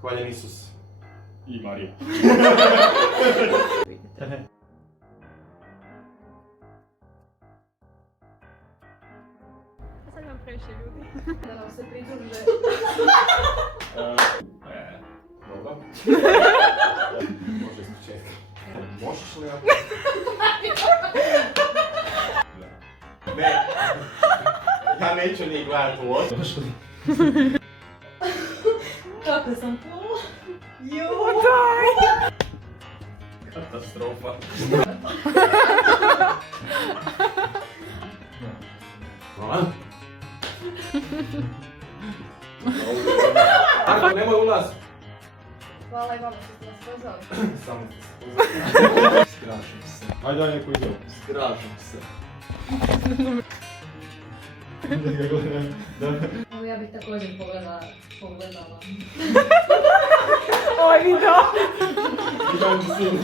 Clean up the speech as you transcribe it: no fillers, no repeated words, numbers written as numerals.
Hvaljen Isus. I Marija. Sad imam previše ljudi. Da nam se pridruže. Dobro. Može iz početka. Možeš li ja? Ne. Ja neću njih gledat u oči. Kako sam pula? Katastrofa. Hvala. Marko, nemoj ulaz. Hvala i vama što ste nas pozvali. Samo ste se pozvali. Skrašim se. Ajde daj neku izjavu. Skrašim se. Evo ja bih također pogledala. Ovaj video. Idem sin.